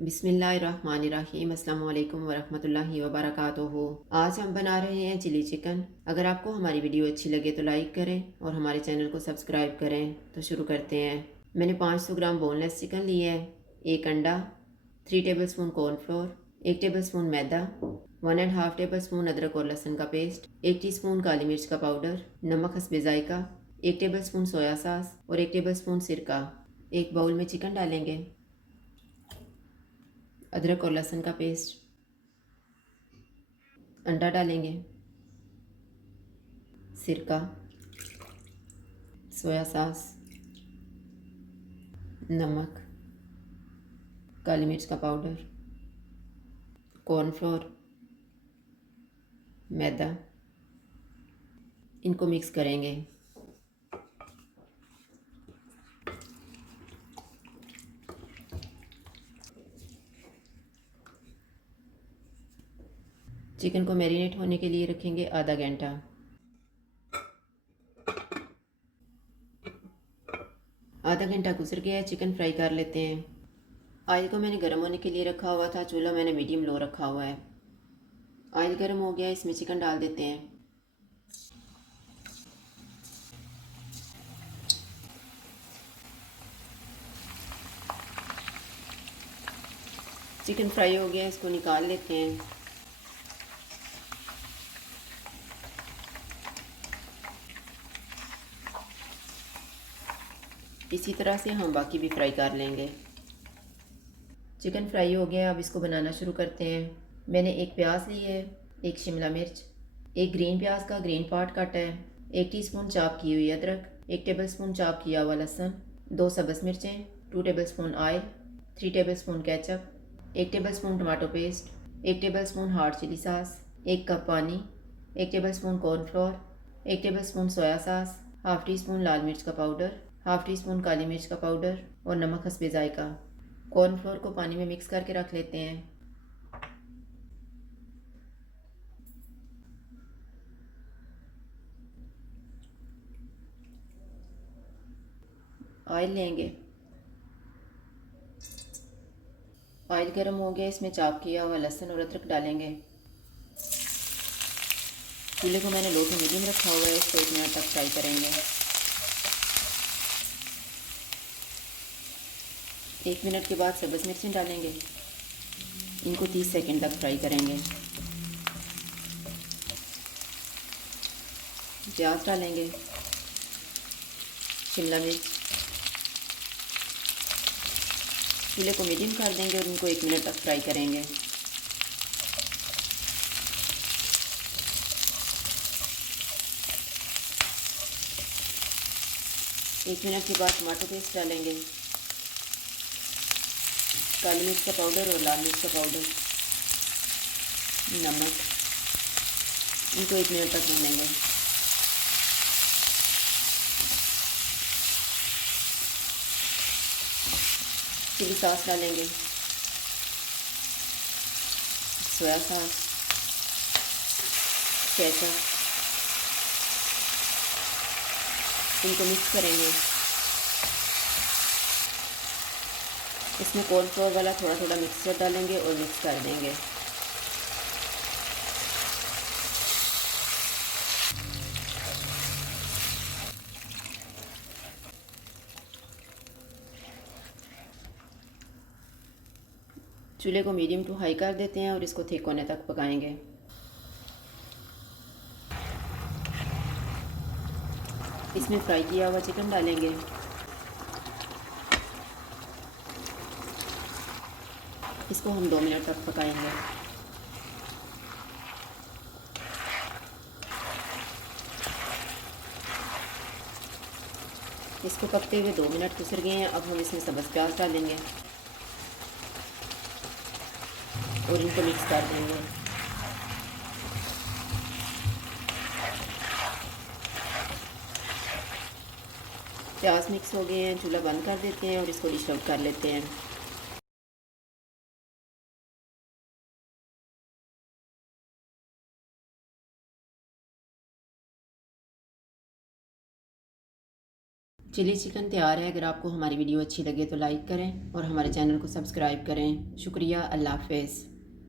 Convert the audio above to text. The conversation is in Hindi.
बिस्मिल्लाहिर्रहमानिर्रहीम अस्सलाम वालेकुम वरहमतुल्लाहि वबरकातुहू। आज हम बना रहे हैं चिली चिकन। अगर आपको हमारी वीडियो अच्छी लगे तो लाइक करें और हमारे चैनल को सब्सक्राइब करें। तो शुरू करते हैं। मैंने 500 ग्राम बोनलेस चिकन लिया है, एक अंडा, 3 टेबलस्पून कॉर्नफ्लोर, 1 टेबलस्पून मैदा, 1.5 टेबलस्पून अदरक और लहसुन का पेस्ट, 1 टीस्पून काली मिर्च का पाउडर, नमक हस्बे जायका, 1 टेबलस्पून सोया सॉस और 1 टेबलस्पून सिरका। एक बाउल में चिकन डालेंगे, अदरक और लहसुन का पेस्ट, अंडा डालेंगे, सिरका, सोया सॉस, नमक, काली मिर्च का पाउडर, कॉर्नफ्लोर, मैदा, इनको मिक्स करेंगे। चिकन को मैरिनेट होने के लिए रखेंगे आधा घंटा। आधा घंटा गुजर गया है, चिकन फ्राई कर लेते हैं। ऑयल को मैंने गर्म होने के लिए रखा हुआ था, चूल्हा मैंने मीडियम लो रखा हुआ है। ऑयल गर्म हो गया, इसमें चिकन डाल देते हैं। चिकन फ्राई हो गया, इसको निकाल लेते हैं। इसी तरह से हम बाकी भी फ्राई कर लेंगे। चिकन फ्राई हो गया, अब इसको बनाना शुरू करते हैं। मैंने एक प्याज ली है, एक शिमला मिर्च, एक ग्रीन प्याज का ग्रीन पार्ट काटा है, 1 टीस्पून चॉप की हुई अदरक, 1 टेबलस्पून चॉप किया हुआ लहसुन, 2 सब्ज़ मिर्चें, 2 tablespoon oil, 3 tablespoon ketchup, 1 tablespoon tomato paste, 1 tablespoon hard chilli sauce, 1 cup पानी, 1 tablespoon cornflour, 1 tablespoon soya sauce, half teaspoon लाल मिर्च का पाउडर, हाफ़ टी स्पून काली मिर्च का पाउडर और नमक हस्बे जायका। कॉर्नफ्लोर को पानी में मिक्स करके रख लेते हैं। ऑयल लेंगे, ऑयल गर्म हो गया, इसमें चॉप किया हुआ लहसुन और अदरक डालेंगे। चूल्हे को मैंने लो टू मीडियम रखा हुआ है, इसको 1 मिनट तक फ्राई करेंगे। 1 मिनट के बाद सब्ज़ मिर्चें डालेंगे, इनको 30 सेकंड तक फ्राई करेंगे। प्याज डालेंगे, शिमला मिर्च, चूल्हे को मीडियम कर देंगे और इनको 1 मिनट तक फ्राई करेंगे। एक मिनट के बाद टमाटो पेस्ट डालेंगे, काली मिर्च का पाउडर और लाल मिर्च का पाउडर, नमक, इनको 1 मिनट तक भूनेंगे। चिली सॉस डालेंगे, सोया सॉस, केचप, इनको मिक्स करेंगे। इसमें कॉर्नफ्लोर वाला थोड़ा थोड़ा मिक्सचर डालेंगे और मिक्स कर देंगे। चूल्हे को मीडियम टू हाई कर देते हैं और इसको थिक होने तक पकाएंगे। इसमें फ्राई किया हुआ चिकन डालेंगे, इसको हम 2 मिनट तक पकाएंगे। इसको पकते हुए 2 मिनट गुजर गए हैं। अब हम इसमें सब्ज़ प्याज डालेंगे और इनको मिक्स कर देंगे। प्याज मिक्स हो गए हैं, चूल्हा बंद कर देते हैं और इसको डिश आउट कर लेते हैं। चिली चिकन तैयार है। अगर आपको हमारी वीडियो अच्छी लगे तो लाइक करें और हमारे चैनल को सब्सक्राइब करें। शुक्रिया। अल्लाह हाफ़िज़।